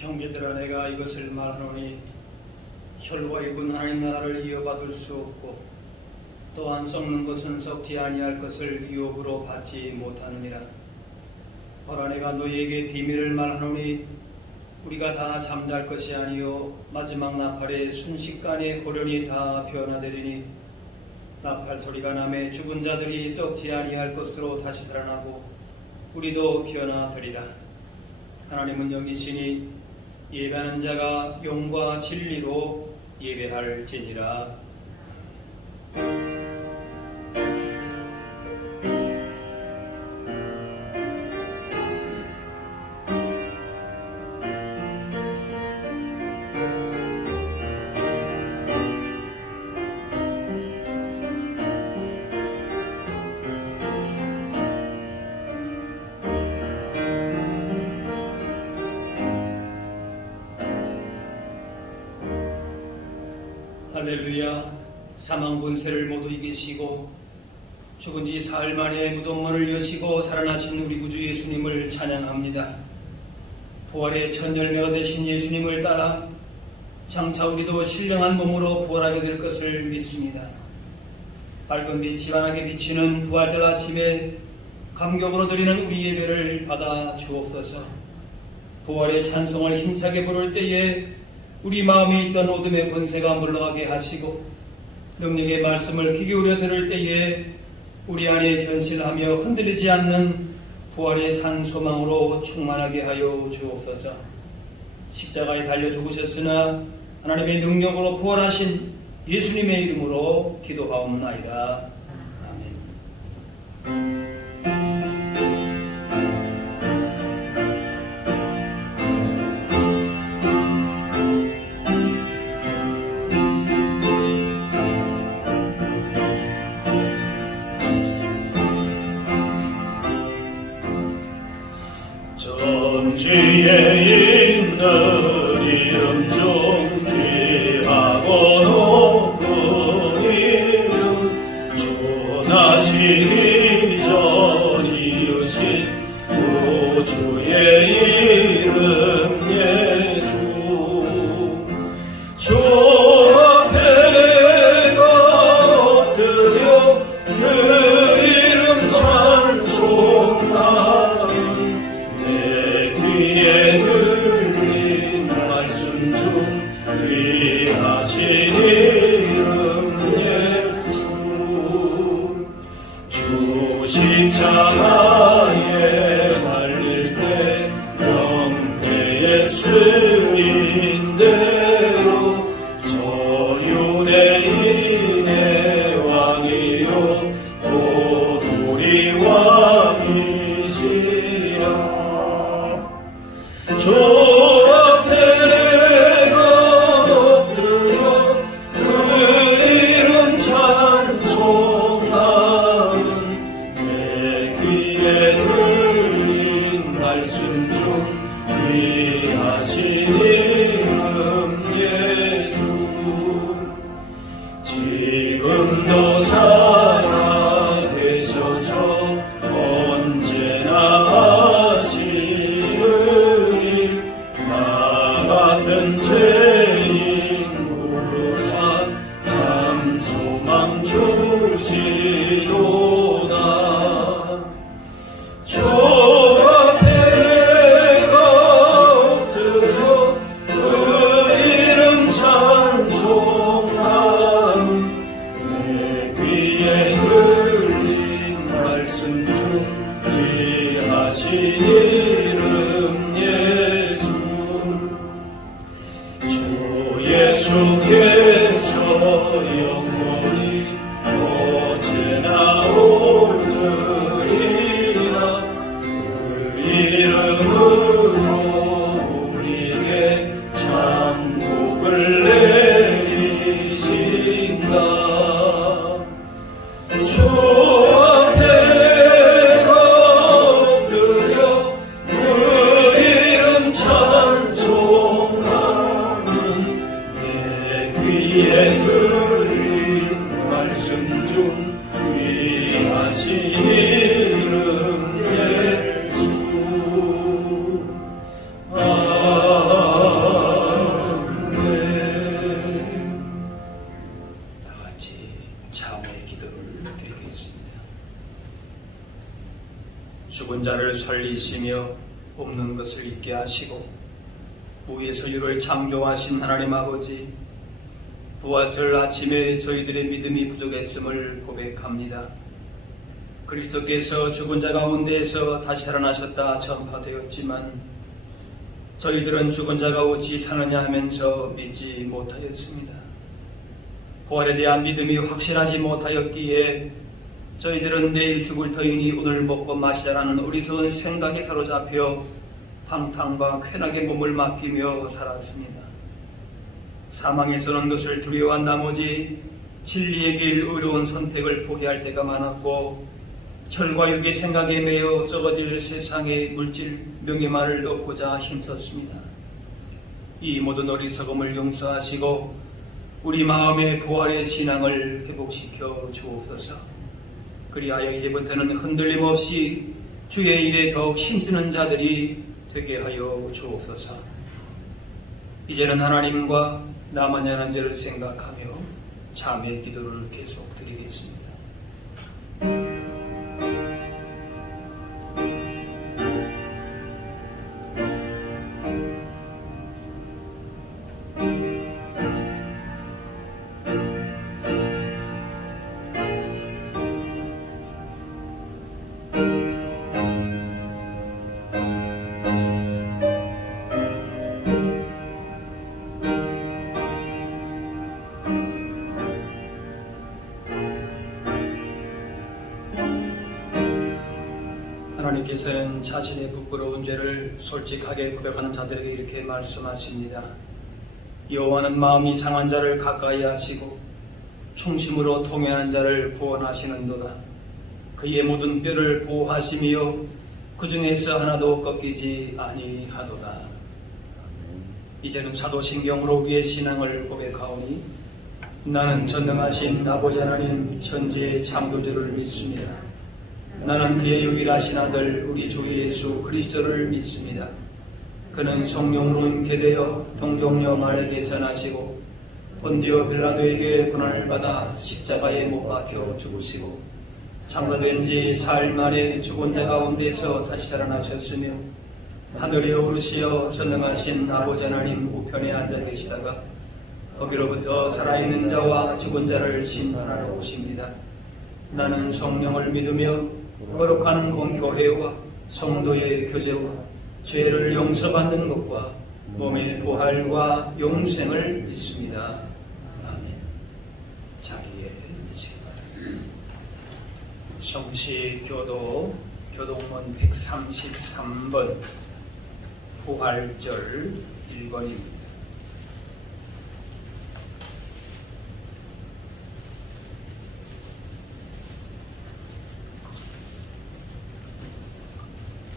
형제들아, 내가 이것을 말하노니 혈과 육은 하나님 나라를 이어받을 수 없고 또한 썩는 것은 썩지 아니할 것을 유업으로 받지 못하느니라. 보라, 내가 너희에게 비밀을 말하노니 우리가 다 잠잘 것이 아니요 마지막 나팔에 순식간에 호련히 다 변화되리니 나팔 소리가 나매 죽은 자들이 썩지 아니할 것으로 다시 살아나고 우리도 변화되리라. 하나님은 여기시니 예배하는 자가 용과 진리로 예배할지니라. 할렐루야. 사망 권세를 모두 이기시고 죽은 지 사흘 만에 무덤문을 여시고 살아나신 우리 구주 예수님을 찬양합니다. 부활의 첫 열매가 되신 예수님을 따라 장차 우리도 신령한 몸으로 부활하게 될 것을 믿습니다. 밝은 빛이 환하게 비치는 부활절 아침에 감격으로 드리는 우리 예배를 받아 주옵소서. 부활의 찬송을 힘차게 부를 때에 우리 마음에 있던 어둠의 권세가 물러가게 하시고 능력의 말씀을 귀 기울여 들을 때에 우리 안에 견실하며 흔들리지 않는 부활의 산 소망으로 충만하게 하여 주옵소서. 십자가에 달려 죽으셨으나 하나님의 능력으로 부활하신 예수님의 이름으로 기도하옵나이다. 아멘. 전지에 있는 이름 중 귀하고 높은 이름, 존하시기 전 이으신 구주의 이름 예수. 주 앞에 엎드려 그 이름 찬송하는 귀에 들린 말씀 중 귀하신 이름 예수. 주 십자가에 달릴 때 명패의 승인대로 저 유대인의 왕이요 곧 우리 왕이시라. 주 앞에 엎드려 그 이름 찬송하는 내 귀에 들린 말씀 중 귀하신 이름 예수. 지금도 살아계셔서 언제나 하시는 같은 죄인 부르사 참 소망 주시도다. 주 앞에 엎드려 그 이름 찬송하는 내 귀에 들린 말씀 중 귀하신 이름 예수. 주 예수께서 영원히 어제나 오늘이나 그 이름으로 우리에게 천국을 내리신다. 주 앞에 엎드려 그 이름 찬송하는 내 귀에 들린 말씀 중 귀하신 이름 예수. 기도를 드리겠습니다. 죽은 자를 살리시며 없는 것을 있게 하시고 무에서 유를 창조하신 하나님 아버지, 부활절 아침에 저희들의 믿음이 부족했음을 고백합니다. 그리스도께서 죽은 자 가운데에서 다시 살아나셨다 전파되었지만 저희들은 죽은 자가 어찌 사느냐 하면서 믿지 못하였습니다. 부활에 대한 믿음이 확실하지 못하였기에 저희들은 내일 죽을 터이니 오늘 먹고 마시자라는 어리석은 생각에 사로잡혀 방탕과 쾌락의 몸을 맡기며 살았습니다. 사망에서 오는 것을 두려워한 나머지 진리의 길 의로운 선택을 포기할 때가 많았고 혈과 육의 생각에 매여 썩어질 세상의 물질 명예만을 얻고자 힘썼습니다. 이 모든 어리석음을 용서하시고 우리 마음의 부활의 신앙을 회복시켜 주옵소서. 그리하여 이제부터는 흔들림 없이 주의 일에 더욱 힘쓰는 자들이 되게 하여 주옵소서. 이제는 하나님과 나만이 하는 죄를 생각하며 참의 기도를 계속 드리겠습니다. 하나님께서는 자신의 부끄러운 죄를 솔직하게 고백하는 자들에게 이렇게 말씀하십니다. 여호와는 마음이 상한 자를 가까이 하시고 충심으로 통회하는 자를 구원하시는도다. 그의 모든 뼈를 보호하시며 그 중에서 하나도 꺾이지 아니하도다. 이제는 사도신경으로 우리의 신앙을 고백하오니 나는 전능하신 아버지 하나님 천지의 창조주를 믿습니다. 나는 그의 유일하신 아들 우리 주 예수 그리스도를 믿습니다. 그는 성령으로 잉태되어 동정녀 마리아에게서 나시고 본디오 빌라도에게 고난을 받아 십자가에 못 박혀 죽으시고 장사된 지 사흘 만에 죽은 자 가운데서 다시 살아나셨으며 하늘에 오르시어 전능하신 아버지 하나님 우편에 앉아 계시다가 거기로부터 살아있는 자와 죽은 자를 심판하러 오십니다. 나는 성령을 믿으며 거룩한 공교회와 성도의 교제와 죄를 용서받는 것과 몸의 부활과 용생을 믿습니다. 아멘. 자리에 계시기 바랍니다. 성시교도 교동문 133번 부활절 1번입니다.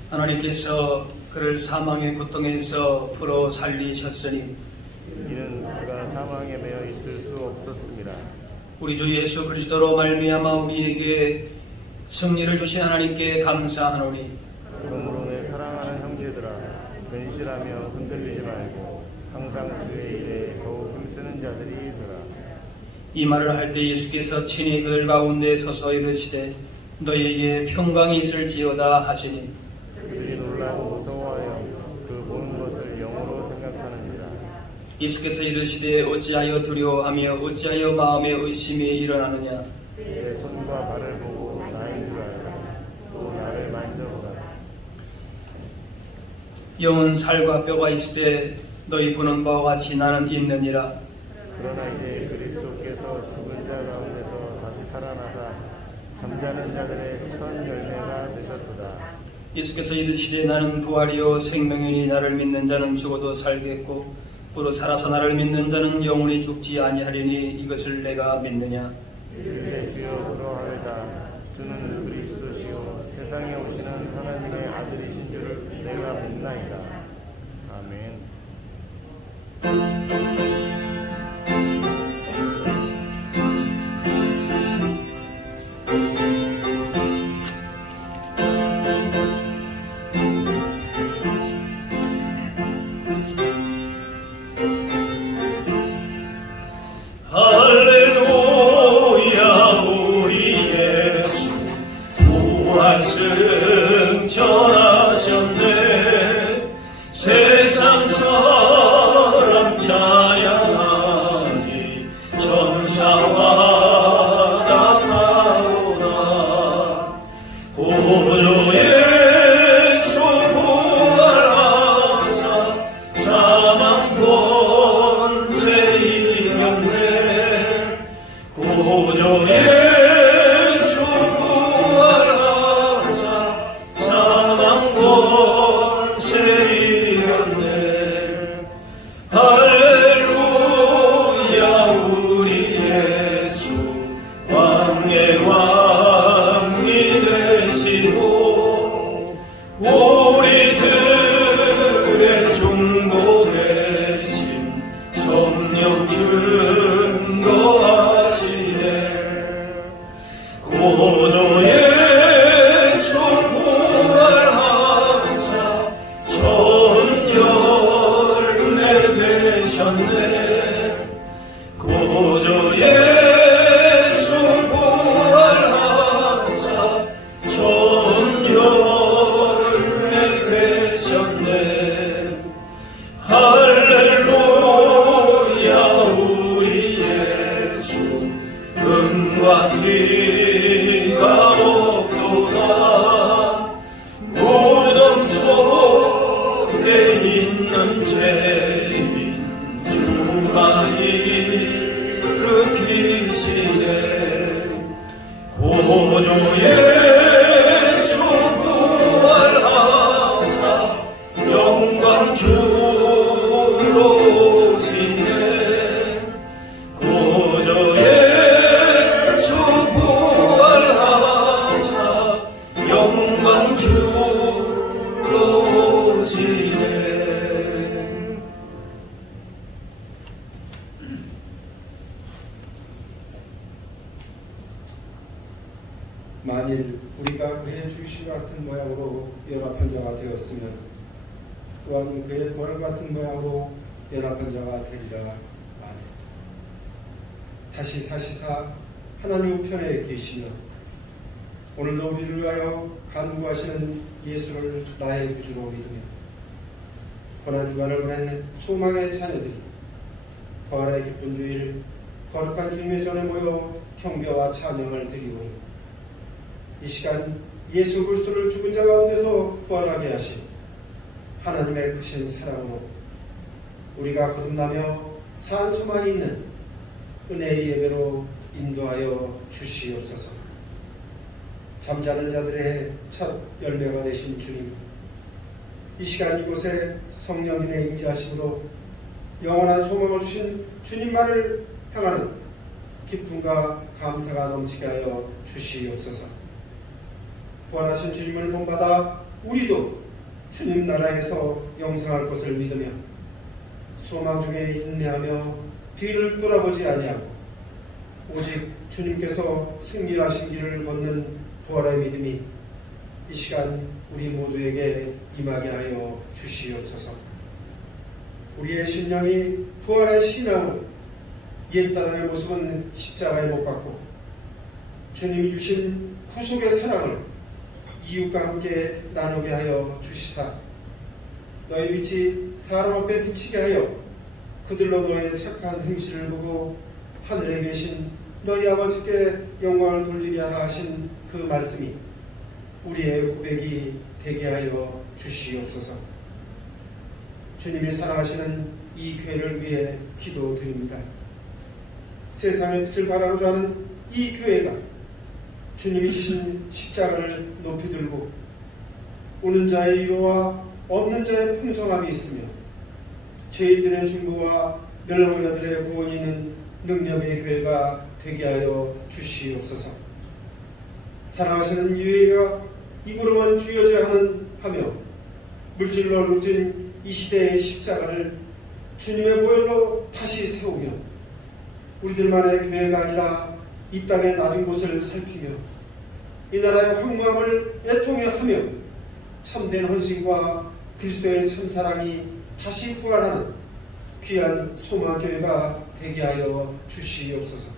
하나님께서 그를 사망의 고통에서 풀어 살리셨으니 이는 그가 사망에 매여 있을 수 없었습니다. 우리 주 예수 그리스도로 말미암아 우리에게 승리를 주신 하나님께 감사하노니 그러므로 내 사랑하는 형제들아 견실하며 흔들리지 말고 항상 주의 일에 더욱 힘쓰는 자들이 되라. 이 말을 할 때 예수께서 친히 그들 가운데 서서 이르시되 너희에게 평강이 있을지어다 하시니 그들이 놀라고 무서워하여 그 보는 것을 영으로 생각하는지라. 예수께서 이르시되 어찌하여 두려워하며 어찌하여 마음에 의심이 일어나느냐. 내 손과 발을 보고 나인 줄 알라. 또 나를 만져보라. 영은 살과 뼈가 있을 때 너희 보는 바와 같이 나는 있느니라. 그러나 이제 그리스도께서 죽은 자 가운데서 다시 살아나사 잠자는 자들의 첫 열매가 되셨도다. 예수께서 이르시되 나는 부활이요 생명이니 나를 믿는 자는 죽어도 살겠고 무릇 살아서 나를 믿는 자는 영원히 죽지 아니하리니 이것을 내가 믿느냐. 이르되 주여 그러하리다. 주는 그리스도시요 세상에 오시는 하나님의 아들이신 줄을 내가 믿나이다. 아멘. 할렐루야 우리 예수 부활하사 사망 권세 이겼네. 할렐루야 우리 예수 왕의 왕이 되시고 우리들의 중보 대신 성령 증거하시네. 고조 예수 부활하사 천열매 되셨네. 고조 예수 부활하사 천열매 되셨네. 할렐루야 우리 예수 은과 티가 없도다. 무덤 속에 있는 죄인 주가 일으키시네. 고조 예수 부활하사 영광 주로 오시네. 고조 예수 부활하사 영광 주로 오시네. 만일 우리가 그의 죽으심 같은 모양으로 연합한 자가 되었으면 또한 그의 부활 같은 모양으로 연합한 자가 되리라. 아멘. 다시 사시사 하나님 우편에 계시며 오늘도 우리를 위하여 간구하시는 예수를 나의 구주로 믿으며 고난주간을 보낸 소망의 자녀들이 부활의 기쁜 주일 거룩한 주님의 전에 모여 경배와 찬양을 드리오니 이 시간 예수 그리스도를 죽은 자 가운데서 부활하게 하신 하나님의 크신 사랑으로 우리가 거듭나며 산 소망이 있는 은혜의 예배로 인도하여 주시옵소서. 잠자는 자들의 첫 열매가 되신 주님, 이 시간 이곳에 성령님의 임재하심으로 영원한 소망을 주신 주님만을 향하는 기쁨과 감사가 넘치게 하여 주시옵소서. 부활하신 주님을 본받아 우리도 주님 나라에서 영생할 것을 믿으며 소망 중에 인내하며 뒤를 돌아보지 아니하고 오직 주님께서 승리하신 길을 걷는 부활의 믿음이 이 시간 우리 모두에게 임하게 하여 주시옵소서. 우리의 심령이 부활의 신앙으로 옛사람의 모습은 십자가에 못 박고 주님이 주신 구속의 사랑을 이웃과 함께 나누게 하여 주시사 너희 빛이 사람 앞에 비치게 하여 그들로 너의 착한 행실을 보고 하늘에 계신 너희 아버지께 영광을 돌리게 하라 하신 그 말씀이 우리의 고백이 되게 하여 주시옵소서. 주님이 사랑하시는 이 교회를 위해 기도드립니다. 세상의 빛을 바라고자 하는 이 교회가 주님이 지신 십자가를 높이 들고 오는 자의 위로와 없는 자의 풍성함이 있으며 죄인들의 중보와 멸망자들의 구원이 있는 능력의 교회가 되게 하여 주시옵소서. 사랑하시는 이 교회가 입으로만 주여져야 하며 물질로 얼룩진 이 시대의 십자가를 주님의 보혈로 다시 세우며 우리들만의 교회가 아니라 이 땅의 낮은 곳을 살피며 이 나라의 황무함을 애통해 하며 참된 헌신과 그리스도의 참사랑이 다시 부활하는 귀한 소망교회가 되게 하여 주시옵소서.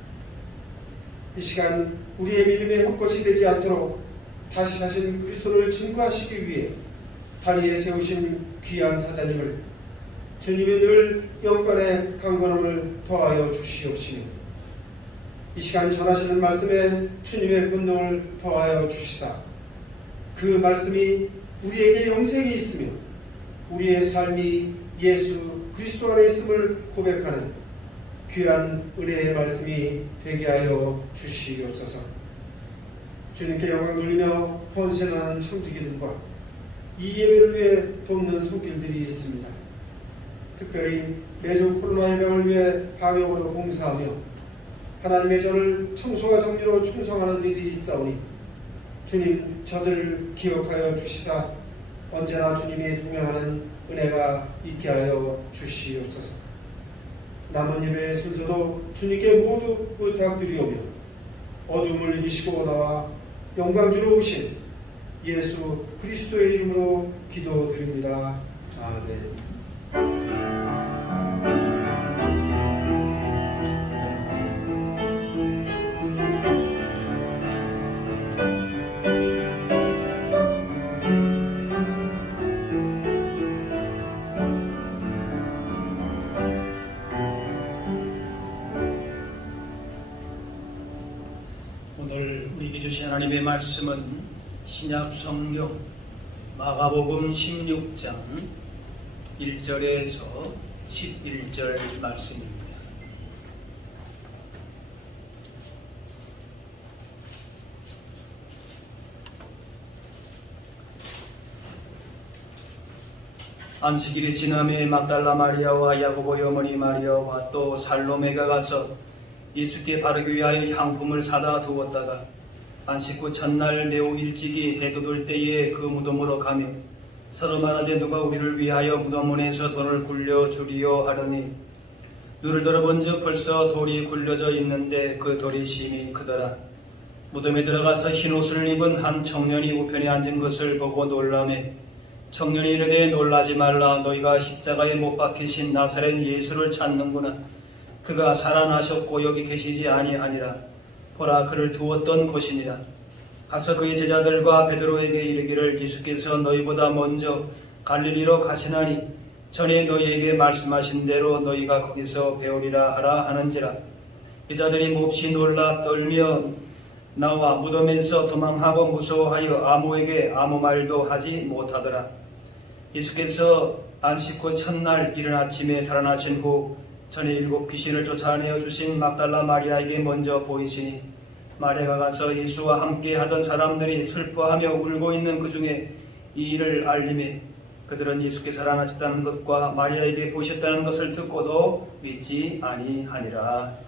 이 시간 우리의 믿음의 헛것이 되지 않도록 다시 사신 그리스도를 증거하시기 위해 다리에 세우신 귀한 사자님을 주님이 늘 영권의 강건함을 더하여 주시옵시며 이 시간 전하시는 말씀에 주님의 권능을 더하여 주시사 그 말씀이 우리에게 영생이 있으며 우리의 삶이 예수 그리스도 안에 있음을 고백하는 귀한 은혜의 말씀이 되게 하여 주시옵소서. 주님께 영광 돌리며 헌신하는 청지기들과 이 예배를 위해 돕는 손길들이 있습니다. 특별히 매주 코로나 예방을 위해 방역으로 봉사하며 하나님의 전을 청소와 정리로 충성하는 이들이 있사오니 주님 저들을 기억하여 주시사 언제나 주님이 동행하는 은혜가 있게 하여 주시옵소서. 남은 예배의 순서도 주님께 모두 부탁드리오며 어둠을 이기시고 나와 영광주로 오신 예수 그리스도의 이름으로 기도드립니다. 아멘. 오늘 우리에게 주신 하나님의 말씀은 신약 성경 마가복음 16장 1절에서 11절 말씀입니다. 안식일이 지남에 막달라 마리아와 야고보의 어머니 마리아와 또 살로메가 가서 예수께 바르기 위하여 향품을 사다 두었다가 안식 후 첫날 매우 일찍이 해 돋을 때에 그 무덤으로 가며 서로 말하되 누가 우리를 위하여 무덤문에서 돌을 굴려주리요 하더니 눈을 들어본즉 벌써 돌이 굴려져 있는데 그 돌이 심히 크더라. 무덤에 들어가서 흰옷을 입은 한 청년이 우편에 앉은 것을 보고 놀라매 청년이 이르되 놀라지 말라. 너희가 십자가에 못 박히신 나사렛 예수를 찾는구나. 그가 살아나셨고 여기 계시지 아니하니라. 보라 그를 두었던 곳이니라. 가서 그의 제자들과 베드로에게 이르기를 예수께서 너희보다 먼저 갈릴리로 가시나니 전에 너희에게 말씀하신 대로 너희가 거기서 배우리라 하라 하는지라. 여자들이 몹시 놀라 떨며 나와 무덤에서 도망하고 무서워하여 아무에게 아무 말도 하지 못하더라. 예수께서 안식 후 첫날 이른 아침에 살아나신 후 전에 7 귀신을 쫓아내어 주신 막달라 마리아에게 먼저 보이시니 마리아가 가서 예수와 함께 하던 사람들이 슬퍼하며 울고 있는 그 중에 이 일을 알림해 그들은 예수께 살아나셨다는 것과 마리아에게 보이셨다는 것을 듣고도 믿지 아니하니라.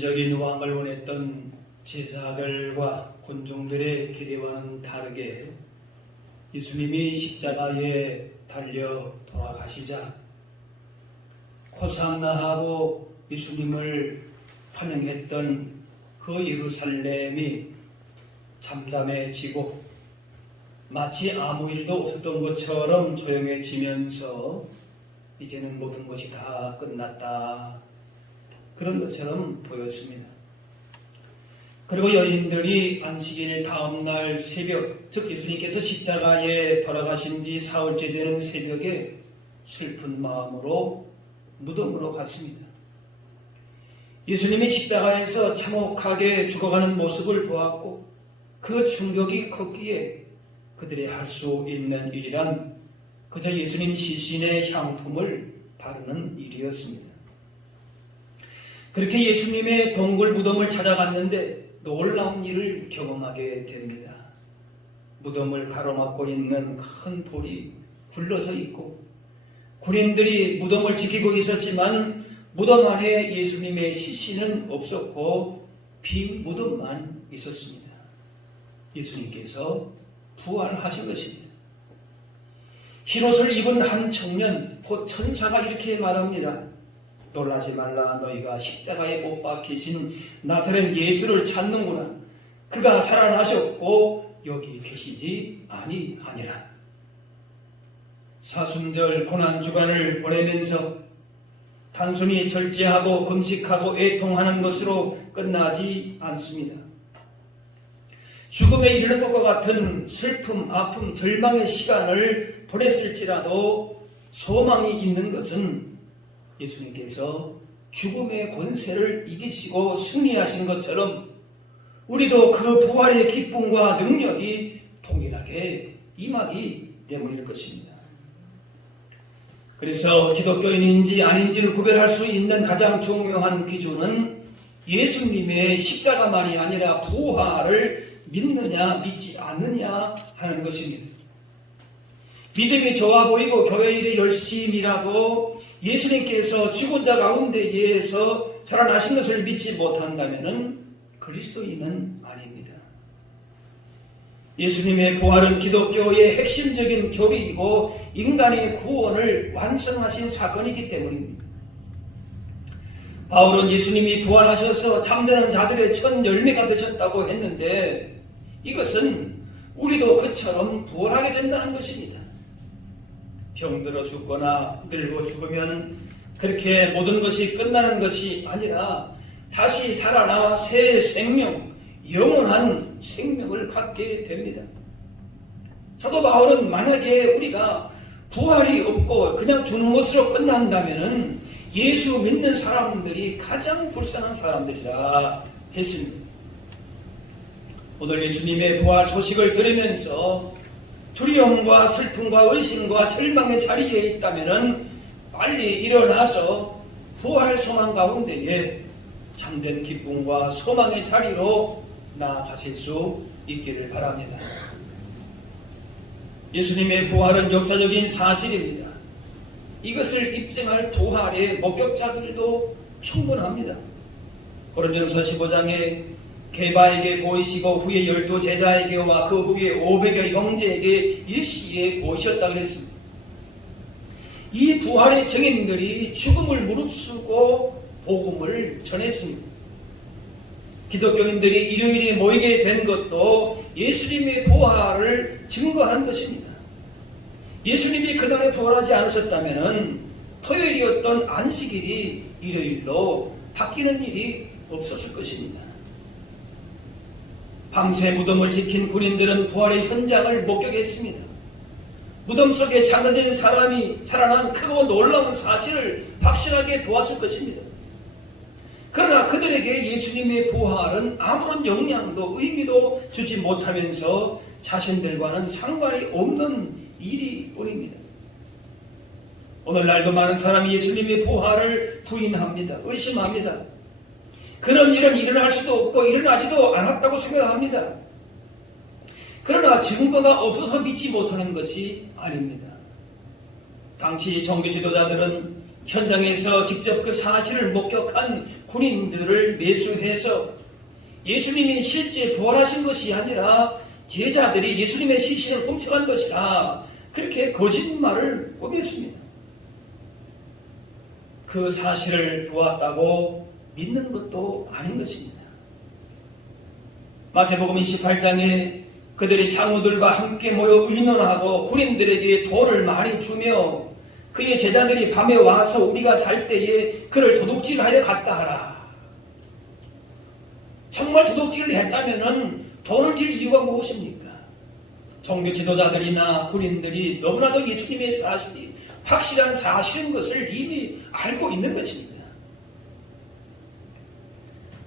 전지적인 왕을 원했던 제자들과 군중들의 기대와는 다르게 예수님이 십자가에 달려 돌아가시자 호산나하고 예수님을 환영했던 그 예루살렘이 잠잠해지고 마치 아무 일도 없었던 것처럼 조용해지면서 이제는 모든 것이 다 끝났다, 그런 것처럼 보였습니다. 그리고 여인들이 안식일 다음날 새벽, 즉 예수님께서 십자가에 돌아가신 지 사흘째 되는 새벽에 슬픈 마음으로 무덤으로 갔습니다. 예수님이 십자가에서 참혹하게 죽어가는 모습을 보았고 그 충격이 컸기에 그들이 할 수 있는 일이란 그저 예수님 시신의 향품을 바르는 일이었습니다. 그렇게 예수님의 동굴 무덤을 찾아갔는데 놀라운 일을 경험하게 됩니다. 무덤을 가로막고 있는 큰 돌이 굴러져 있고 군인들이 무덤을 지키고 있었지만 무덤 안에 예수님의 시신은 없었고 빈 무덤만 있었습니다. 예수님께서 부활하신 것입니다. 흰옷을 입은 한 청년, 곧 천사가 이렇게 말합니다. 놀라지 말라, 너희가 십자가에 못 박히신 나사렛 예수를 찾는구나. 그가 살아나셨고 여기 계시지 아니하니라. 사순절 고난주간을 보내면서 단순히 절제하고 금식하고 애통하는 것으로 끝나지 않습니다. 죽음에 이르는 것과 같은 슬픔, 아픔, 절망의 시간을 보냈을지라도 소망이 있는 것은 예수님께서 죽음의 권세를 이기시고 승리하신 것처럼 우리도 그 부활의 기쁨과 능력이 동일하게 임하기 때문일 것입니다. 그래서 기독교인인지 아닌지를 구별할 수 있는 가장 중요한 기준은 예수님의 십자가만이 아니라 부활을 믿느냐 믿지 않느냐 하는 것입니다. 믿음이 좋아 보이고 교회 일에 열심이라도 예수님께서 죽은 자 가운데에서 살아나신 것을 믿지 못한다면 그리스도인은 아닙니다. 예수님의 부활은 기독교의 핵심적인 교리이고 인간의 구원을 완성하신 사건이기 때문입니다. 바울은 예수님이 부활하셔서 잠드는 자들의 첫 열매가 되셨다고 했는데 이것은 우리도 그처럼 부활하게 된다는 것입니다. 병들어 죽거나 늙어 죽으면 그렇게 모든 것이 끝나는 것이 아니라 다시 살아나 새 생명, 영원한 생명을 갖게 됩니다. 사도 바울은 만약에 우리가 부활이 없고 그냥 죽는 것으로 끝난다면 예수 믿는 사람들이 가장 불쌍한 사람들이라 했습니다. 오늘 예수님의 부활 소식을 들으면서 두려움과 슬픔과 의심과 절망의 자리에 있다면 빨리 일어나서 부활 소망 가운데에 참된 기쁨과 소망의 자리로 나아가실 수 있기를 바랍니다. 예수님의 부활은 역사적인 사실입니다. 이것을 입증할 부활의 목격자들도 충분합니다. 고린도전서 15장에 게바에게 보이시고 후에 12 제자에게와 그 후에 500여 형제에게 일시에 보이셨다 그랬습니다. 이 부활의 증인들이 죽음을 무릅쓰고 복음을 전했습니다. 기독교인들이 일요일에 모이게 된 것도 예수님의 부활을 증거한 것입니다. 예수님이 그날에 부활하지 않으셨다면 토요일이었던 안식일이 일요일로 바뀌는 일이 없었을 것입니다. 밤새 무덤을 지킨 군인들은 부활의 현장을 목격했습니다. 무덤 속에 잠든 사람이 살아난 크고 놀라운 사실을 확실하게 보았을 것입니다. 그러나 그들에게 예수님의 부활은 아무런 영향도 의미도 주지 못하면서 자신들과는 상관이 없는 일이 뿐입니다. 오늘날도 많은 사람이 예수님의 부활을 부인합니다. 의심합니다. 그런 일은 일어날 수도 없고 일어나지도 않았다고 생각합니다. 그러나 증거가 없어서 믿지 못하는 것이 아닙니다. 당시 종교 지도자들은 현장에서 직접 그 사실을 목격한 군인들을 매수해서 예수님이 실제 부활하신 것이 아니라 제자들이 예수님의 시신을 훔쳐간 것이다, 그렇게 거짓말을 꾸몄습니다. 그 사실을 보았다고 믿는 것도 아닌 것입니다. 마태복음 28장에 그들이 장로들과 함께 모여 의논하고 군인들에게 돈을 많이 주며 그의 제자들이 밤에 와서 우리가 잘 때에 그를 도둑질하여 갔다 하라. 정말 도둑질을 했다면 돈을 줄 이유가 무엇입니까? 종교 지도자들이나 군인들이 너무나도 예수님의 사실이 확실한 사실인 것을 이미 알고 있는 것입니다.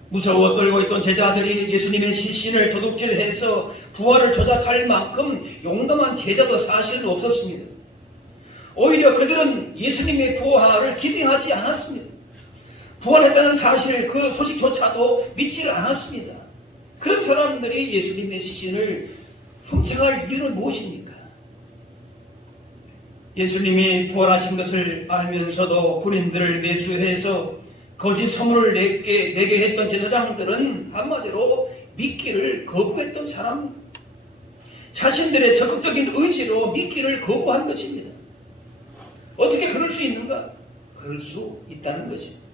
무서워 떨고 있던 제자들이 예수님의 시신을 도둑질해서 부활을 조작할 만큼 용감한 제자도 사실은 없었습니다. 오히려 그들은 예수님의 부활을 기대하지 않았습니다. 부활했다는 사실, 그 소식조차도 믿지 않았습니다. 그런 사람들이 예수님의 시신을 훔쳐갈 이유는 무엇입니까? 예수님이 부활하신 것을 알면서도 군인들을 매수해서 거짓 소문을 내게 했던 제사장들은 한마디로 믿기를 거부했던 사람입니다. 자신들의 적극적인 의지로 믿기를 거부한 것입니다. 어떻게 그럴 수 있는가? 그럴 수 있다는 것입니다.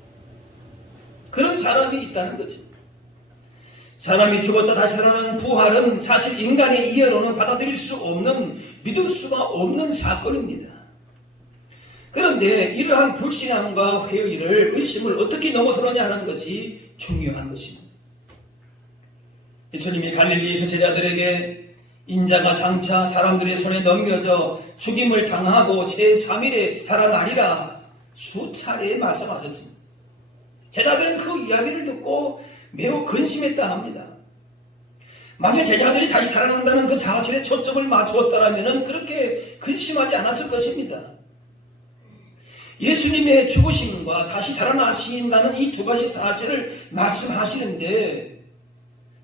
그런 사람이 있다는 것입니다. 사람이 죽었다 다시 살아나는 부활은 사실 인간의 이해로는 받아들일 수 없는, 믿을 수가 없는 사건입니다. 그런데 이러한 불신앙과 회의를, 의심을 어떻게 넘어서느냐 하는 것이 중요한 것입니다. 예수님이 갈릴리에서 제자들에게 인자가 장차 사람들의 손에 넘겨져 죽임을 당하고 제3일에 살아나리라 수차례 말씀하셨습니다. 제자들은 그 이야기를 듣고 매우 근심했다 합니다. 만약 제자들이 다시 살아난다는 그 사실에 초점을 맞추었다면 그렇게 근심하지 않았을 것입니다. 예수님의 죽으심과 다시 살아나신다는 이 두 가지 사실을 말씀하시는데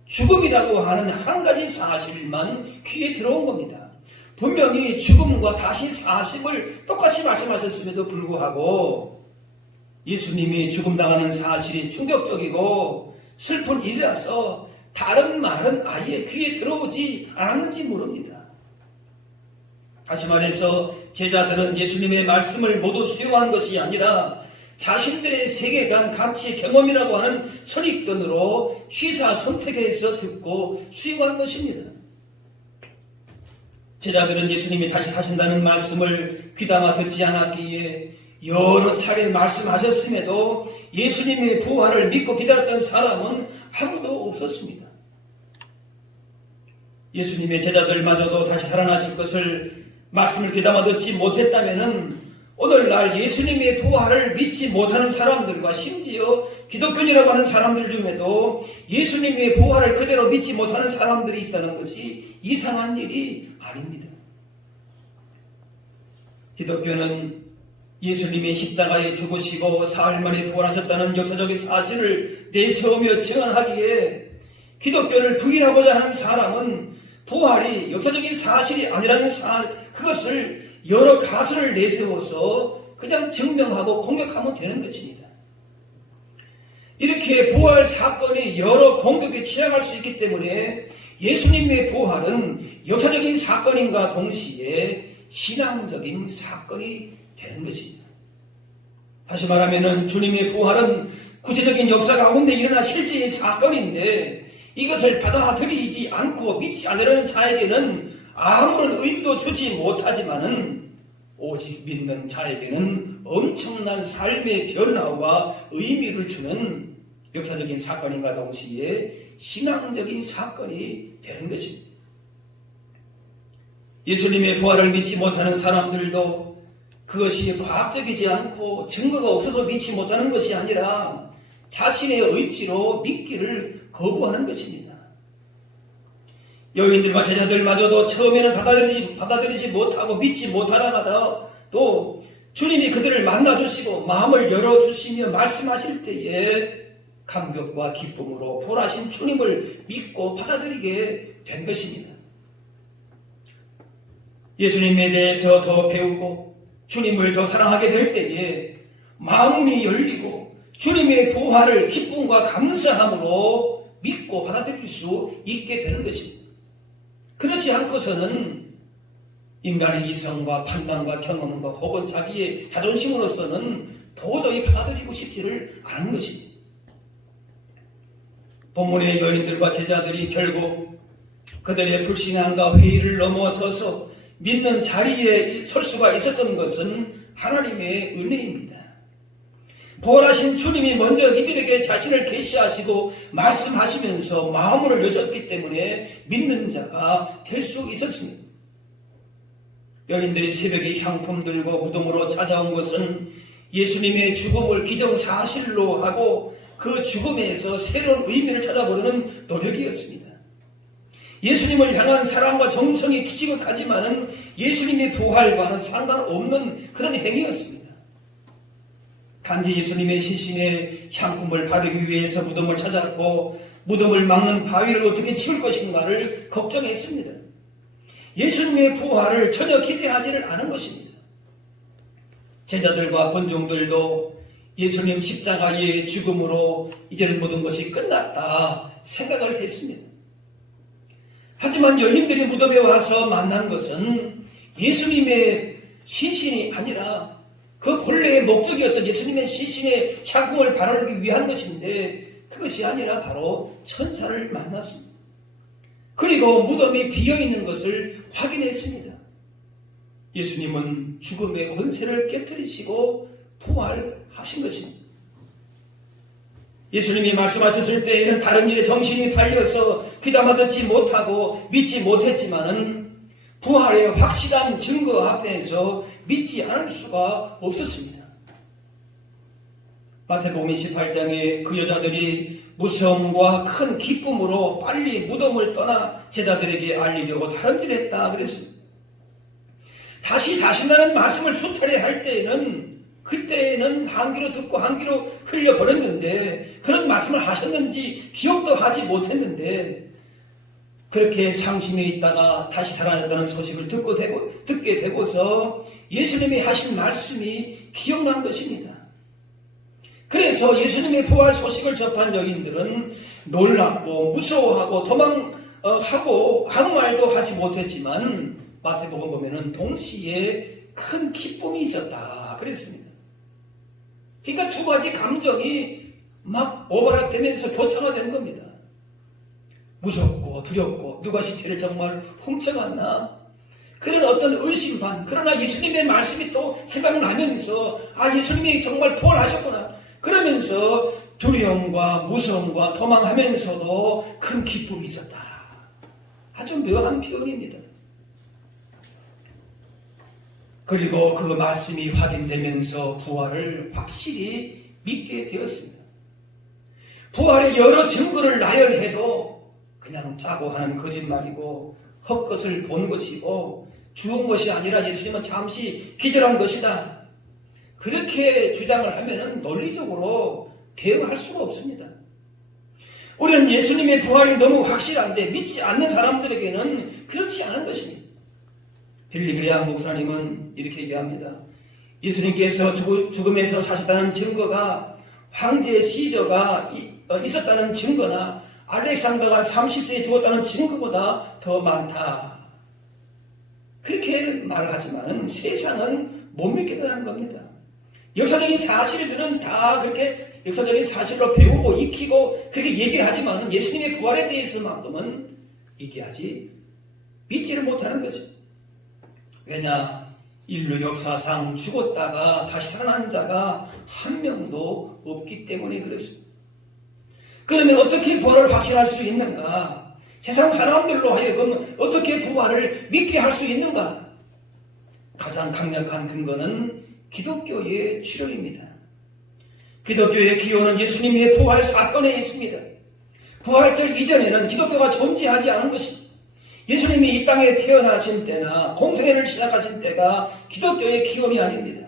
죽음이라고 하는 한 가지 사실만 귀에 들어온 겁니다. 분명히 죽음과 다시 사심을 똑같이 말씀하셨음에도 불구하고 예수님이 죽음당하는 사실이 충격적이고 슬픈 일이라서 다른 말은 아예 귀에 들어오지 않았는지 모릅니다. 다시 말해서 제자들은 예수님의 말씀을 모두 수용한 것이 아니라 자신들의 세계관, 가치, 경험이라고 하는 선입견으로 취사 선택해서 듣고 수용한 것입니다. 제자들은 예수님이 다시 사신다는 말씀을 귀담아 듣지 않았기에 여러 차례 말씀하셨음에도 예수님의 부활을 믿고 기다렸던 사람은 아무도 없었습니다. 예수님의 제자들마저도 다시 살아나실 것을 말씀을 귀담아 듣지 못했다면 오늘날 예수님의 부활을 믿지 못하는 사람들과 심지어 기독교인이라고 하는 사람들 중에도 예수님의 부활을 그대로 믿지 못하는 사람들이 있다는 것이 이상한 일이 아닙니다. 기독교는 예수님이 십자가에 죽으시고 사흘 만에 부활하셨다는 역사적인 사실을 내세우며 증언하기에 기독교를 부인하고자 하는 사람은 부활이 역사적인 사실이 아니라는 그것을 여러 가설을 내세워서 그냥 증명하고 공격하면 되는 것입니다. 이렇게 부활 사건이 여러 공격에 취약할 수 있기 때문에 예수님의 부활은 역사적인 사건인가 동시에 신앙적인 사건이 되는 것입니다. 다시 말하면 주님의 부활은 구체적인 역사 가운데 일어난 실제의 사건인데 이것을 받아들이지 않고 믿지 않으려는 자에게는 아무런 의미도 주지 못하지만은 오직 믿는 자에게는 엄청난 삶의 변화와 의미를 주는 역사적인 사건인가 동시에 신앙적인 사건이 되는 것입니다. 예수님의 부활을 믿지 못하는 사람들도 그것이 과학적이지 않고 증거가 없어서 믿지 못하는 것이 아니라 자신의 의지로 믿기를 거부하는 것입니다. 여인들과 제자들마저도 처음에는 받아들이지 못하고 믿지 못하다가 또 주님이 그들을 만나주시고 마음을 열어주시며 말씀하실 때에 감격과 기쁨으로 부활하신 주님을 믿고 받아들이게 된 것입니다. 예수님에 대해서 더 배우고 주님을 더 사랑하게 될 때에 마음이 열리고 주님의 부활을 기쁨과 감사함으로 믿고 받아들일 수 있게 되는 것입니다. 그렇지 않고서는 인간의 이성과 판단과 경험과 혹은 자기의 자존심으로서는 도저히 받아들이고 싶지를 않은 것입니다. 본문의 여인들과 제자들이 결국 그들의 불신앙과 회의를 넘어서서 믿는 자리에 설 수가 있었던 것은 하나님의 은혜입니다. 부활하신 주님이 먼저 이들에게 자신을 계시하시고 말씀하시면서 마음을 여셨기 때문에 믿는 자가 될 수 있었습니다. 여인들이 새벽에 향품 들고 무덤으로 찾아온 것은 예수님의 죽음을 기정사실로 하고 그 죽음에서 새로운 의미를 찾아보려는 노력이었습니다. 예수님을 향한 사랑과 정성이 지극하지만은 예수님의 부활과는 상관없는 그런 행위였습니다. 단지 예수님의 시신에 향품을 바르기 위해서 무덤을 찾았고 무덤을 막는 바위를 어떻게 치울 것인가를 걱정했습니다. 예수님의 부활을 전혀 기대하지를 않은 것입니다. 제자들과 본종들도 예수님 십자가의 죽음으로 이제는 모든 것이 끝났다 생각을 했습니다. 하지만 여인들이 무덤에 와서 만난 것은 예수님의 시신이 아니라 그 본래의 목적이었던 예수님의 시신에 향품을 바르기 위한 것인데 그것이 아니라 바로 천사를 만났습니다. 그리고 무덤이 비어있는 것을 확인했습니다. 예수님은 죽음의 권세를 깨뜨리시고 부활하신 것입니다. 예수님이 말씀하셨을 때에는 다른 일에 정신이 팔려서 귀담아 듣지 못하고 믿지 못했지만은 부활의 확실한 증거 앞에서 믿지 않을 수가 없었습니다. 마태복음 28장에 그 여자들이 무서움과 큰 기쁨으로 빨리 무덤을 떠나 제자들에게 알리려고 다른 일을 했다 그랬습니다. 다시 자신다는 말씀을 수차례 할 때에는 그때는 한 귀로 듣고 한 귀로 흘려버렸는데 그런 말씀을 하셨는지 기억도 하지 못했는데 그렇게 상심해 있다가 다시 살아났다는 소식을 듣게 되고서 예수님이 하신 말씀이 기억난 것입니다. 그래서 예수님의 부활 소식을 접한 여인들은 놀랍고 무서워하고 도망하고 아무 말도 하지 못했지만 마태복음 보면은 동시에 큰 기쁨이 있었다 그랬습니다. 그러니까 두 가지 감정이 막 오버랩되면서 교차가 겁니다. 무섭고 두렵고 누가 시체를 정말 훔쳐갔나? 그런 어떤 의심 반. 그러나 예수님의 말씀이 또 생각나면서 예수님이 정말 부활하셨구나. 그러면서 두려움과 무서움과 도망하면서도 큰 기쁨이 있었다. 아주 묘한 표현입니다. 그리고 그 말씀이 확인되면서 부활을 확실히 믿게 되었습니다. 부활의 여러 증거를 나열해도 그냥 짜고 하는 거짓말이고 헛것을 본 것이고 죽은 것이 아니라 예수님은 잠시 기절한 것이다. 그렇게 주장을 하면은 논리적으로 대응할 수가 없습니다. 우리는 예수님의 부활이 너무 확실한데 믿지 않는 사람들에게는 그렇지 않은 것입니다. 빌리 그레이엄 목사님은 이렇게 얘기합니다. 예수님께서 죽음에서 사셨다는 증거가 황제 시저가 있었다는 증거나 알렉산더가 30세에 죽었다는 증거보다 더 많다. 그렇게 말하지만 세상은 못 믿겠다는 겁니다. 역사적인 사실들은 다 그렇게 역사적인 사실로 배우고 익히고 그렇게 얘기를 하지만 예수님의 부활에 대해서만큼은 얘기하지 믿지를 못하는 것입니다. 왜냐? 인류 역사상 죽었다가 다시 살아난 자가 한 명도 없기 때문에 그렇습니다. 그러면 어떻게 부활을 확신할 수 있는가? 세상 사람들로 하여금 어떻게 부활을 믿게 할 수 있는가? 가장 강력한 근거는 기독교의 출현입니다. 기독교의 기원은 예수님의 부활 사건에 있습니다. 부활절 이전에는 기독교가 존재하지 않은 것입니다. 예수님이 이 땅에 태어나신 때나 공생애를 시작하신 때가 기독교의 기원이 아닙니다.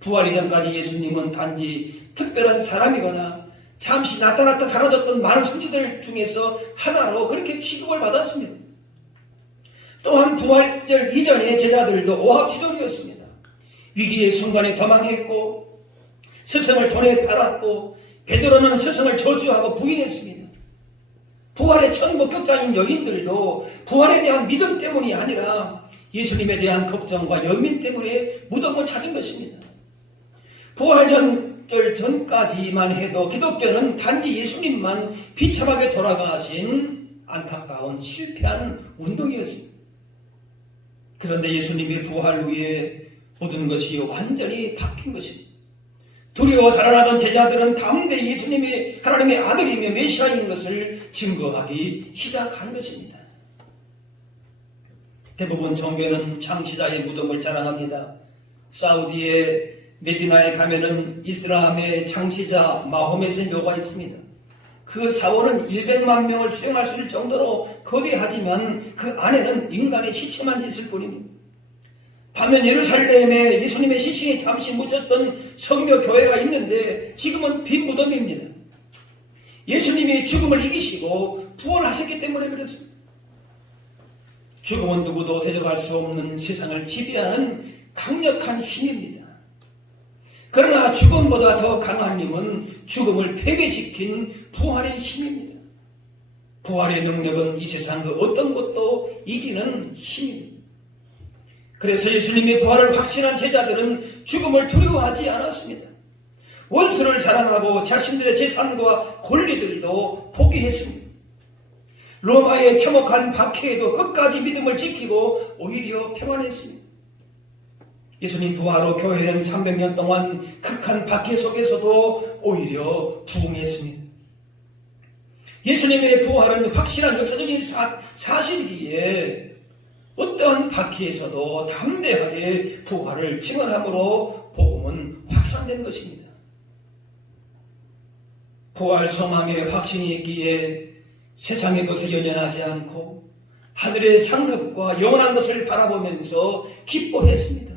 부활 이전까지 예수님은 단지 특별한 사람이거나 잠시 나타났다 사라졌던 많은 선지들 중에서 하나로 그렇게 취급을 받았습니다. 또한 부활절 이전의 제자들도 오합지졸이었습니다. 위기의 순간에 도망했고 스승을 돈에 팔았고 베드로는 스승을 저주하고 부인했습니다. 부활의 첫 목격자인 여인들도 부활에 대한 믿음 때문이 아니라 예수님에 대한 걱정과 연민 때문에 무덤을 찾은 것입니다. 부활절 전까지만 해도 기독교는 단지 예수님만 비참하게 돌아가신 안타까운 실패한 운동이었습니다. 그런데 예수님의 부활 후에 모든 것이 완전히 바뀐 것입니다. 두려워 달아나던 제자들은 다음대 예수님이 하나님의 아들이며 메시아인 것을 증거하기 시작한 것입니다. 대부분 종교는 창시자의 무덤을 자랑합니다. 사우디의 메디나에 가면은 이슬람의 창시자 마호멧의 묘가 있습니다. 그 사원은 100만 명을 수용할 수 있을 정도로 거대하지만 그 안에는 인간의 시체만 있을 뿐입니다. 반면 예루살렘에 예수님의 시신이 잠시 묻혔던 성묘 교회가 있는데 지금은 빈 무덤입니다. 예수님이 죽음을 이기시고 부활하셨기 때문에 그렇습니다. 죽음은 누구도 대적할 수 없는 세상을 지배하는 강력한 힘입니다. 그러나 죽음보다 더 강한 힘은 죽음을 패배시킨 부활의 힘입니다. 부활의 능력은 이 세상 그 어떤 것도 이기는 힘입니다. 그래서 예수님의 부활을 확신한 제자들은 죽음을 두려워하지 않았습니다. 원수를 사랑하고 자신들의 재산과 권리들도 포기했습니다. 로마의 참혹한 박해에도 끝까지 믿음을 지키고 오히려 평안했습니다. 예수님 부활 후 교회는 300년 동안 극한 박해 속에서도 오히려 부흥했습니다. 예수님의 부활은 확실한 역사적인 사실이기에 어떠한 박해에서도 담대하게 부활을 증언함으로 복음은 확산된 것입니다. 부활 소망의 확신이 있기에 세상의 것에 연연하지 않고 하늘의 상급과 영원한 것을 바라보면서 기뻐했습니다.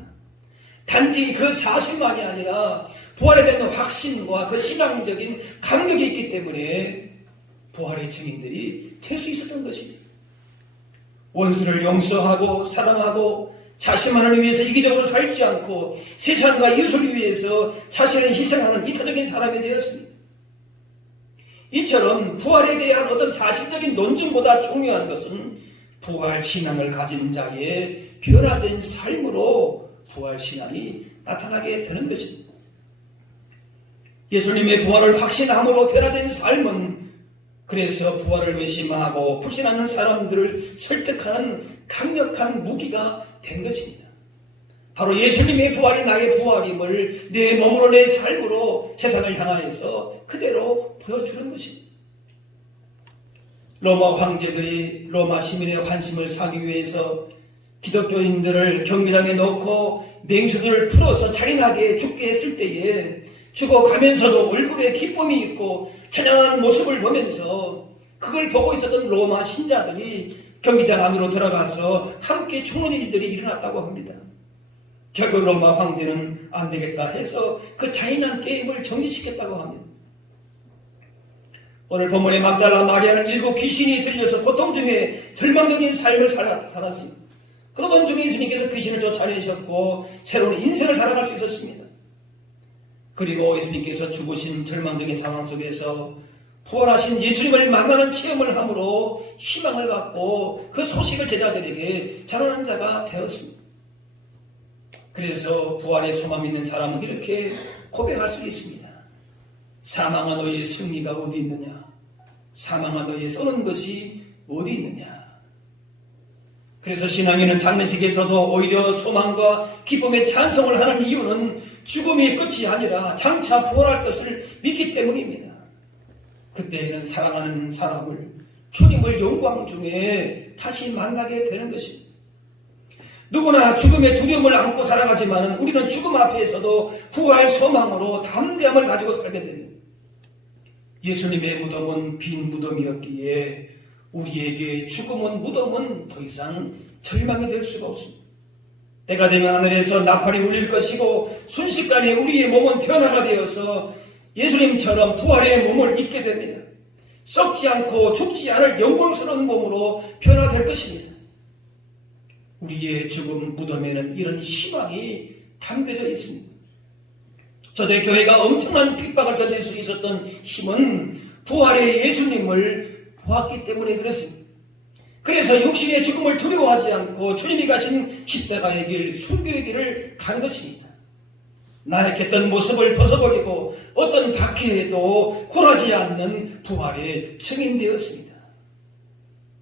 단지 그 사실만이 아니라 부활에 대한 확신과 그 신앙적인 감격이 있기 때문에 부활의 증인들이 될 수 있었던 것이죠. 원수를 용서하고 사랑하고 자신만을 위해서 이기적으로 살지 않고 세상과 이웃을 위해서 자신을 희생하는 이타적인 사람이 되었습니다. 이처럼 부활에 대한 어떤 사실적인 논증보다 중요한 것은 부활 신앙을 가진 자의 변화된 삶으로 부활 신앙이 나타나게 되는 것입니다. 예수님의 부활을 확신함으로 변화된 삶은 그래서 부활을 의심하고 불신하는 사람들을 설득하는 강력한 무기가 된 것입니다. 바로 예수님의 부활이 나의 부활임을 내 몸으로 내 삶으로 세상을 향하여서 그대로 보여주는 것입니다. 로마 황제들이 로마 시민의 환심을 사기 위해서 기독교인들을 경기장에 넣고 맹수들을 풀어서 잔인하게 죽게 했을 때에 죽어가면서도 얼굴에 기쁨이 있고 찬양하는 모습을 보면서 그걸 보고 있었던 로마 신자들이 경기장 안으로 들어가서 함께 죽는 일들이 일어났다고 합니다. 결국 로마 황제는 안 되겠다 해서 그 잔인한 게임을 정지시켰다고 합니다. 오늘 본문의 막달라 마리아는 7 귀신이 들려서 고통 중에 절망적인 삶을 살았습니다. 그러던 중에 예수님께서 귀신을 쫓아내셨고 새로운 인생을 살아갈 수 있었습니다. 그리고 예수님께서 죽으신 절망적인 상황 속에서 부활하신 예수님을 만나는 체험을 함으로 희망을 갖고 그 소식을 제자들에게 전하는 자가 되었습니다. 그래서 부활의 소망 있는 사람은 이렇게 고백할 수 있습니다. 사망아 너의 승리가 어디 있느냐? 사망아 너의 쏘는 것이 어디 있느냐? 그래서 신앙인은 장례식에서도 오히려 소망과 기쁨의 찬송을 하는 이유는 죽음이 끝이 아니라 장차 부활할 것을 믿기 때문입니다. 그때에는 사랑하는 사람을 주님을 영광 중에 다시 만나게 되는 것입니다. 누구나 죽음의 두려움을 안고 살아가지만 우리는 죽음 앞에서도 부활 소망으로 담대함을 가지고 살게 됩니다. 예수님의 무덤은 빈 무덤이었기에 우리에게 죽음은 무덤은 더 이상 절망이 될 수가 없습니다. 때가 되면 하늘에서 나팔이 울릴 것이고 순식간에 우리의 몸은 변화가 되어서 예수님처럼 부활의 몸을 입게 됩니다. 썩지 않고 죽지 않을 영광스러운 몸으로 변화될 것입니다. 우리의 죽음 무덤에는 이런 희망이 담겨져 있습니다. 초대교회가 엄청난 핍박을 견딜 수 있었던 힘은 부활의 예수님을 보았기 때문에 그렇습니다. 그래서 육신의 죽음을 두려워하지 않고 주님이 가신 십자가의 길, 순교의 길을 간 것입니다. 나약했던 모습을 벗어버리고 어떤 박해에도 굴하지 않는 부활의 증인되었습니다.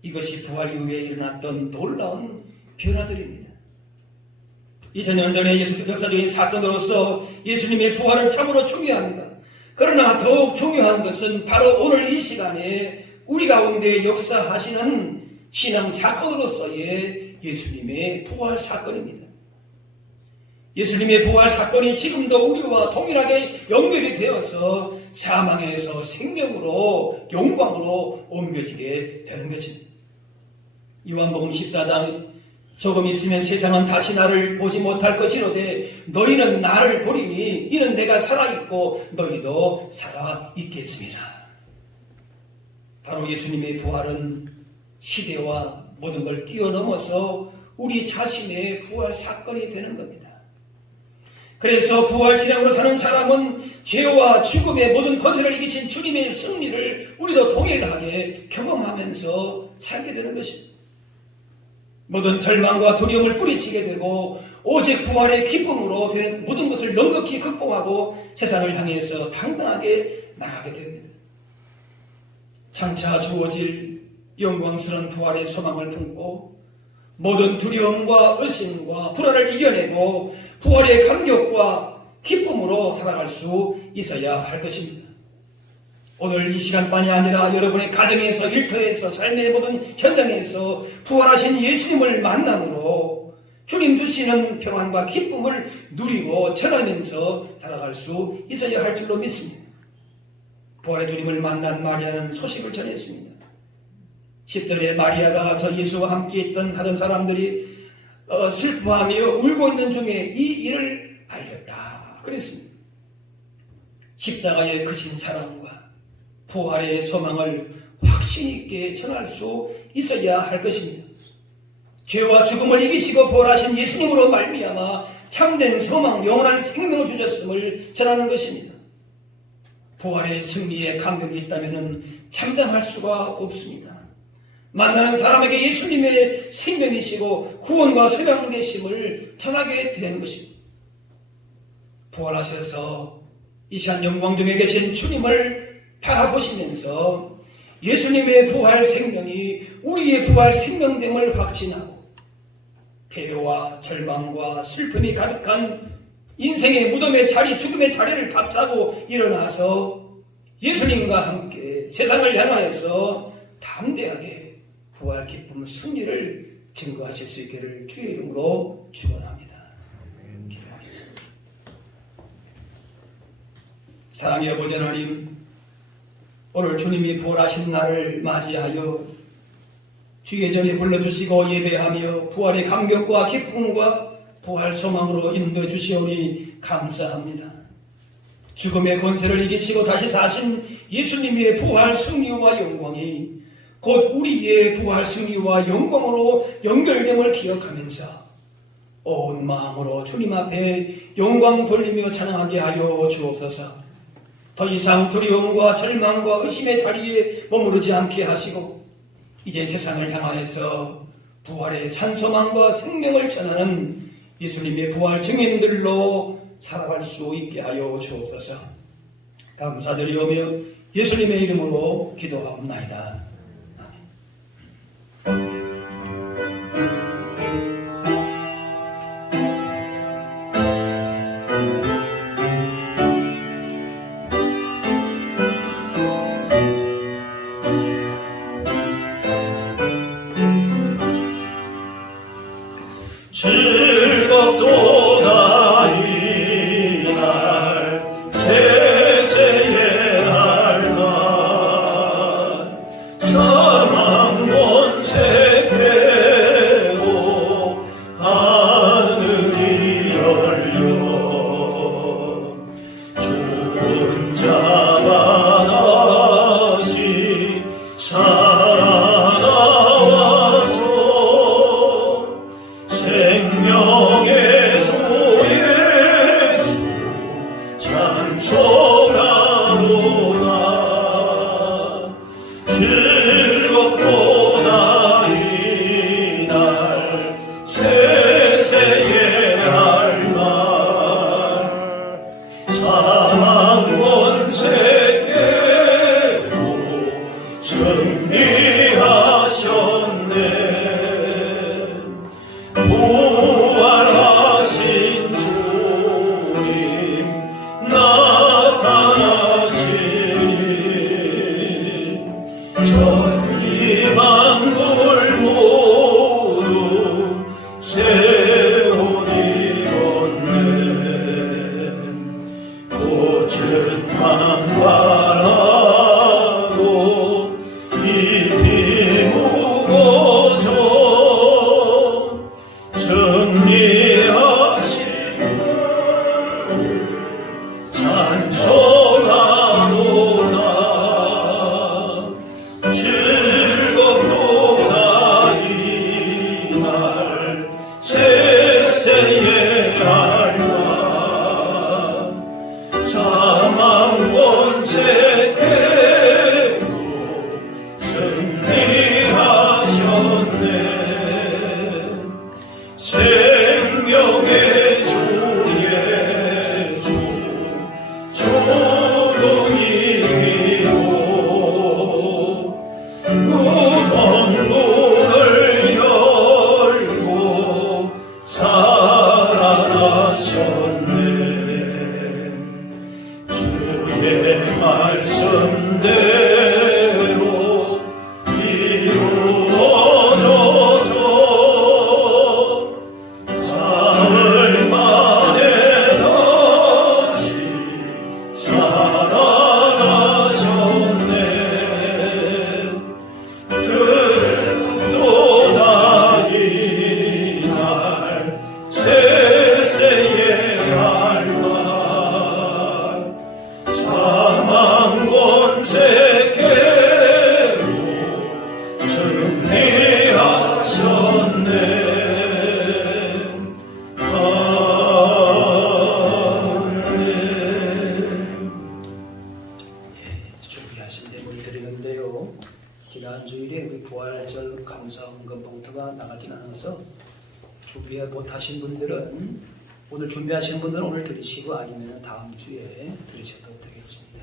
이것이 부활 이후에 일어났던 놀라운 변화들입니다. 2000년 전의 역사적인 사건으로서 예수님의 부활은 참으로 중요합니다. 그러나 더욱 중요한 것은 바로 오늘 이 시간에 우리 가운데 역사하시는 신앙 사건으로서의 예수님의 부활 사건입니다. 예수님의 부활 사건이 지금도 우리와 동일하게 연결이 되어서 사망에서 생명으로 영광으로 옮겨지게 되는 것입니다. 요한복음 14장 조금 있으면 세상은 다시 나를 보지 못할 것이로되 너희는 나를 보리니 이는 내가 살아있고 너희도 살아있겠습니다. 바로 예수님의 부활은 시대와 모든 걸 뛰어넘어서 우리 자신의 부활 사건이 되는 겁니다. 그래서 부활 신앙으로 사는 사람은 죄와 죽음의 모든 권세를 이기신 주님의 승리를 우리도 동일하게 경험하면서 살게 되는 것입니다. 모든 절망과 두려움을 뿌리치게 되고 오직 부활의 기쁨으로 되는 모든 것을 넉넉히 극복하고 세상을 향해서 당당하게 나가게 됩니다. 장차 주어질 영광스러운 부활의 소망을 품고 모든 두려움과 의심과 불안을 이겨내고 부활의 감격과 기쁨으로 살아갈 수 있어야 할 것입니다. 오늘 이 시간뿐이 아니라 여러분의 가정에서, 일터에서, 삶의 모든 현장에서 부활하신 예수님을 만남으로 주님 주시는 평안과 기쁨을 누리고 전하면서 살아갈 수 있어야 할 줄로 믿습니다. 부활의 주님을 만난 마리아는 소식을 전했습니다. 10절에 마리아가 가서 예수와 함께 하던 사람들이 슬퍼하며 울고 있는 중에 이 일을 알렸다 그랬습니다. 십자가의 크신 사랑과 부활의 소망을 확신 있게 전할 수 있어야 할 것입니다. 죄와 죽음을 이기시고 부활하신 예수님으로 말미암아 참된 소망, 영원한 생명을 주셨음을 전하는 것입니다. 부활의 승리에 감격이 있다면 잠잠할 수가 없습니다. 만나는 사람에게 예수님의 생명이시고 구원과 소망 되심을 전하게 되는 것입니다. 부활하셔서 이 시간 영광 중에 계신 주님을 바라보시면서 예수님의 부활 생명이 우리의 부활 생명됨을 확신하고 폐허와 절망과 슬픔이 가득한 인생의 무덤의 자리, 죽음의 자리를 박차고 일어나서 예수님과 함께 세상을 향하여서 담대하게 부활 기쁨 승리를 증거하실 수 있기를 주의 이름으로 축원합니다. 기도하겠습니다. 사랑의 아버지 하나님, 오늘 주님이 부활하신 날을 맞이하여 주의 전에 불러주시고 예배하며 부활의 감격과 기쁨과 부활 소망으로 인도해 주시오니 감사합니다. 죽음의 권세를 이기시고 다시 사신 예수님의 부활 승리와 영광이 곧 우리의 부활 승리와 영광으로 연결됨을 기억하면서 온 마음으로 주님 앞에 영광 돌리며 찬양하게 하여 주옵소서. 더 이상 두려움과 절망과 의심의 자리에 머무르지 않게 하시고 이제 세상을 향하여서 부활의 산소망과 생명을 전하는 예수님의 부활 증인들로 살아갈 수 있게 하여 주옵소서. 감사드리오며 예수님의 이름으로 기도하옵나이다. 즐겁도다 이날 제세의 날만 사망 권세 깨고 하늘이 열려 죽은 자가 다시 살아나와서 생명의 소리 세세에 할날 사망권 세계로 승리하셨네. 부활하신 주님 나타나시니 천지만물 모두 새 옷 입었네. 꽃은 만발하고 잎이 무거져 승리하신 찬송하도다. 즐겁도다 이날 세세에 할날 사망권세 깨고 승리하셨네. 생명의 주 예수 조동이고 무덤 문을 열고 살아나셨네. 주의 말씀대로 이루어져서 사흘 만에 다시 살아나셨네. 들도다 이날 세세에 할날 사망권세 깨고 승리하셨네. 준비하신 예물 드리는데요. 지난 주일에 우리 부활절 감사헌금 봉투가 나가진 않아서 준비 못하신 분들은 오늘 준비하신 분들은 오늘 드리시고 아니면 다음 주에 드리셔도 되겠습니다.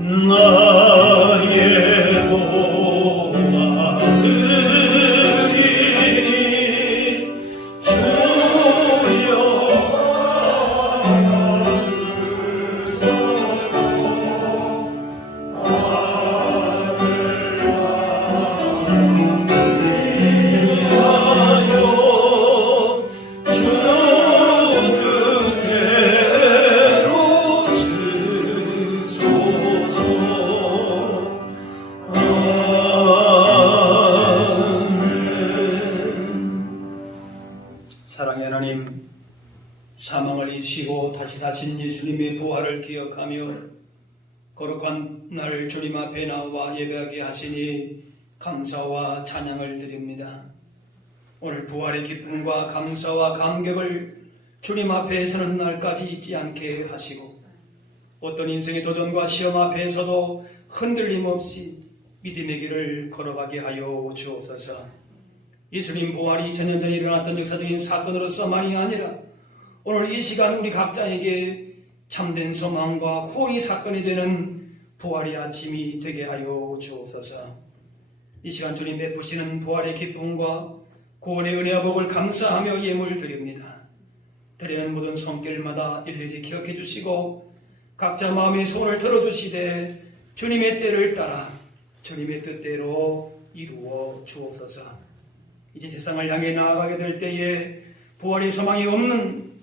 나의 도와드리니 주여 위하여 주 뜻대로 쓰소서. 사랑의 하나님, 사망을 이기시고 다시 사신 예수님의 부활을 기억하며 거룩한 날 주님 앞에 나와 예배하게 하시니 감사와 찬양을 드립니다. 오늘 부활의 기쁨과 감사와 감격을 주님 앞에 서는 날까지 잊지 않게 하시고 어떤 인생의 도전과 시험 앞에서도 흔들림 없이 믿음의 길을 걸어가게 하여 주옵소서. 예수님 부활이 2000년 전에 일어났던 역사적인 사건으로서만이 아니라 오늘 이 시간 우리 각자에게 참된 소망과 구원이 사건이 되는 부활의 아침이 되게 하여 주옵소서. 이 시간 주님 베푸시는 부활의 기쁨과 구원의 은혜와 복을 감사하며 예물 드립니다. 드리는 모든 손길마다 일일이 기억해 주시고 각자 마음의 소원을 들어주시되 주님의 때를 따라 주님의 뜻대로 이루어 주옵소서. 이제 세상을 향해 나아가게 될 때에 부활의 소망이 없는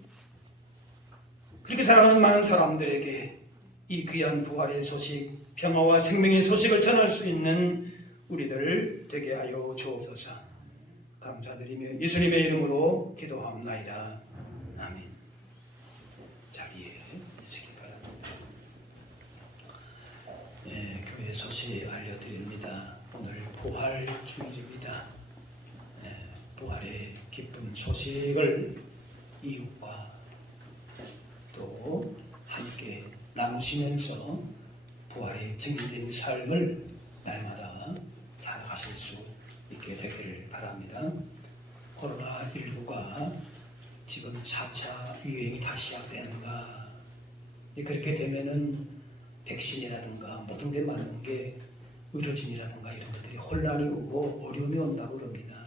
그렇게 살아가는 많은 사람들에게 이 귀한 부활의 소식, 평화와 생명의 소식을 전할 수 있는 우리들 되게 하여 주옵소서. 감사드리며 예수님의 이름으로 기도합나이다. 아멘. 자리에 계시기 바랍니다. 네, 교회 소식 알려드립니다. 오늘 부활 주일입니다. 네, 부활의 기쁜 소식을 이웃과 또 함께 나누시면서 부활의 증인된 삶을 날마다 살아가실 수 있게 되기를 바랍니다. 코로나19가 지금 4차 유행이 다시 시작되는가, 그렇게 되면은 백신이라든가 모든 게 맞는 게 의료진이라든가 이런 것들이 혼란이 오고 어려움이 온다고 그럽니다.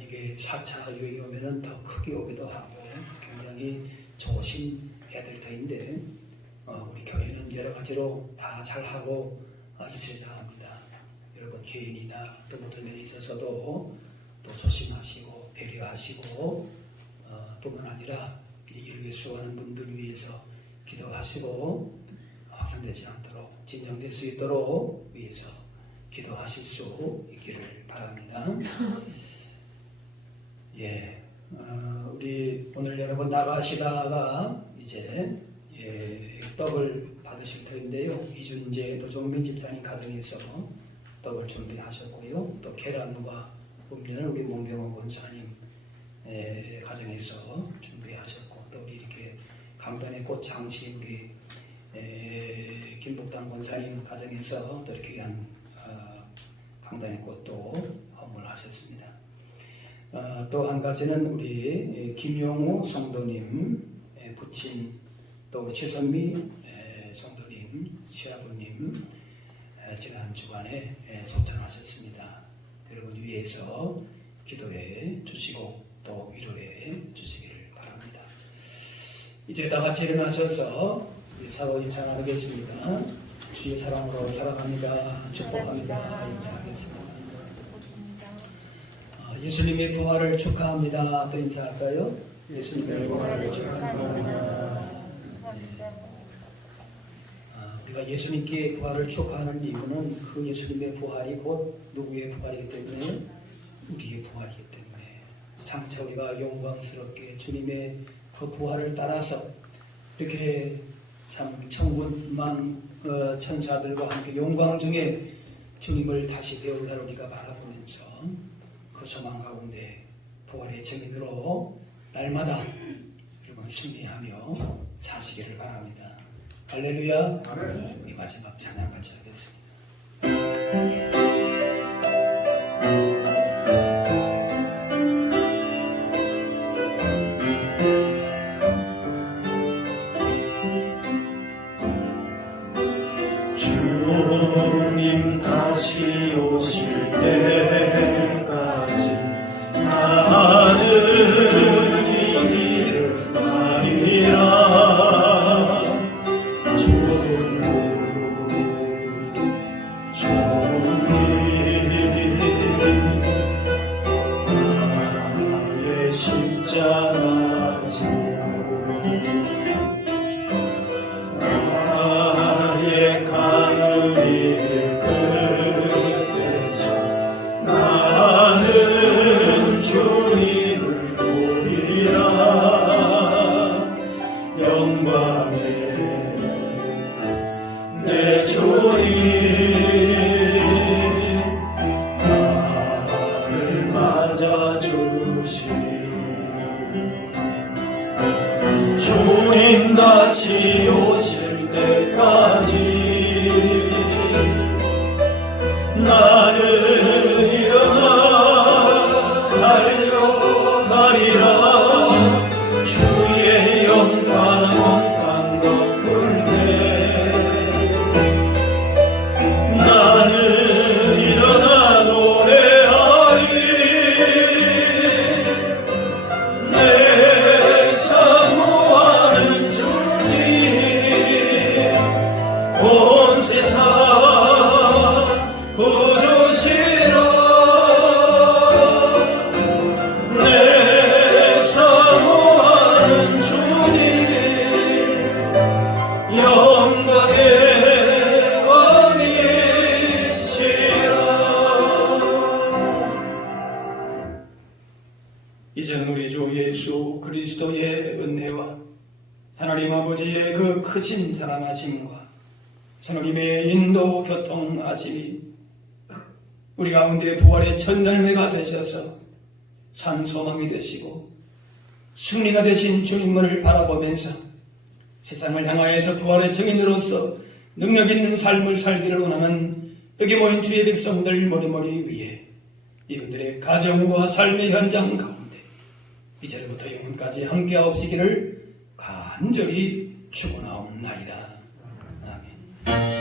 이게 4차 유행이 오면은 더 크게 오기도 하고 굉장히 조심해야 될 터인데 우리 교회는 여러 가지로 다 잘하고 있어야 합니다. 여러분 개인이나 또 모든 면에 있어서도 또 조심하시고 배려하시고 뿐만 아니라 이 일을 위해 수고하는 분들을 위해서 기도하시고 확산되지 않도록 진정될 수 있도록 위해서 기도하실 수 있기를 바랍니다. 예, 우리 오늘 여러분 나가시다가 이제 떡을 받으실 터인데요. 이준재 도종민 집사님 가정에서 떡을 준비하셨고요. 또 계란과 음료는 우리 몽경원 권사님 가정에서 준비하셨고, 또 우리 이렇게 강단의 꽃 장신 우리 김복당 권사님 가정에서 또 이렇게 귀한 강단의 꽃도 헌물하셨습니다. 또 한 가지는 우리 김용우 성도님 부친, 또 최선미 성도님 시아버님 지난 주간에 소천하셨습니다. 여러분 위에서 기도해 주시고 또 위로해 주시기를 바랍니다. 이제 다 같이 일어나셔서 서로 인사 나누겠습니다. 주의 사랑으로 사랑합니다. 축복합니다. 인사하겠습니다. 예수님의 부활을 축하합니다. 또 인사할까요? 예수님의 부활을 축하합니다. 우리가 예수님께 부활을 축하하는 이유는 그 예수님의 부활이 곧 누구의 부활이기 때문에? 우리의 부활이기 때문에 장차 우리가 영광스럽게 주님의 그 부활을 따라서 이렇게 참 천군만 천사들과 함께 영광 중에 주님을 다시 배울 날 우리가 바라보면서 그 소망 가운데 부활의 증인으로 날마다 여러분 승리하며 사시기를 바랍니다. 할렐루야. 우리 마지막 찬양 같이 하겠습니다. 주님 다시 오실 때까지 나는 이 길을 가리라. 좋은 길 나의 십자가 지 나의 가는 길 끝에서 나는 주님을 보리라. 영광의 내 주님 나를 맞아주시. 주님 다시 오실 때까지 주시라 내 사모하는 주님 영광의 왕이시라. 이젠 우리 주 예수 그리스도의 은혜와 하나님 아버지의 그 크신 사랑하심과 성령님의 인도 교통하심이 우리 가운데 부활의 첫 열매가 되셔서 산 소망이 되시고 승리가 되신 주님을 바라보면서 세상을 향하여서 부활의 증인으로서 능력 있는 삶을 살기를 원하는 여기 모인 주의 백성들 머리머리 위에 이분들의 가정과 삶의 현장 가운데 이제부터 영원까지 함께하옵시기를 간절히 축원하옵나이다. 아멘.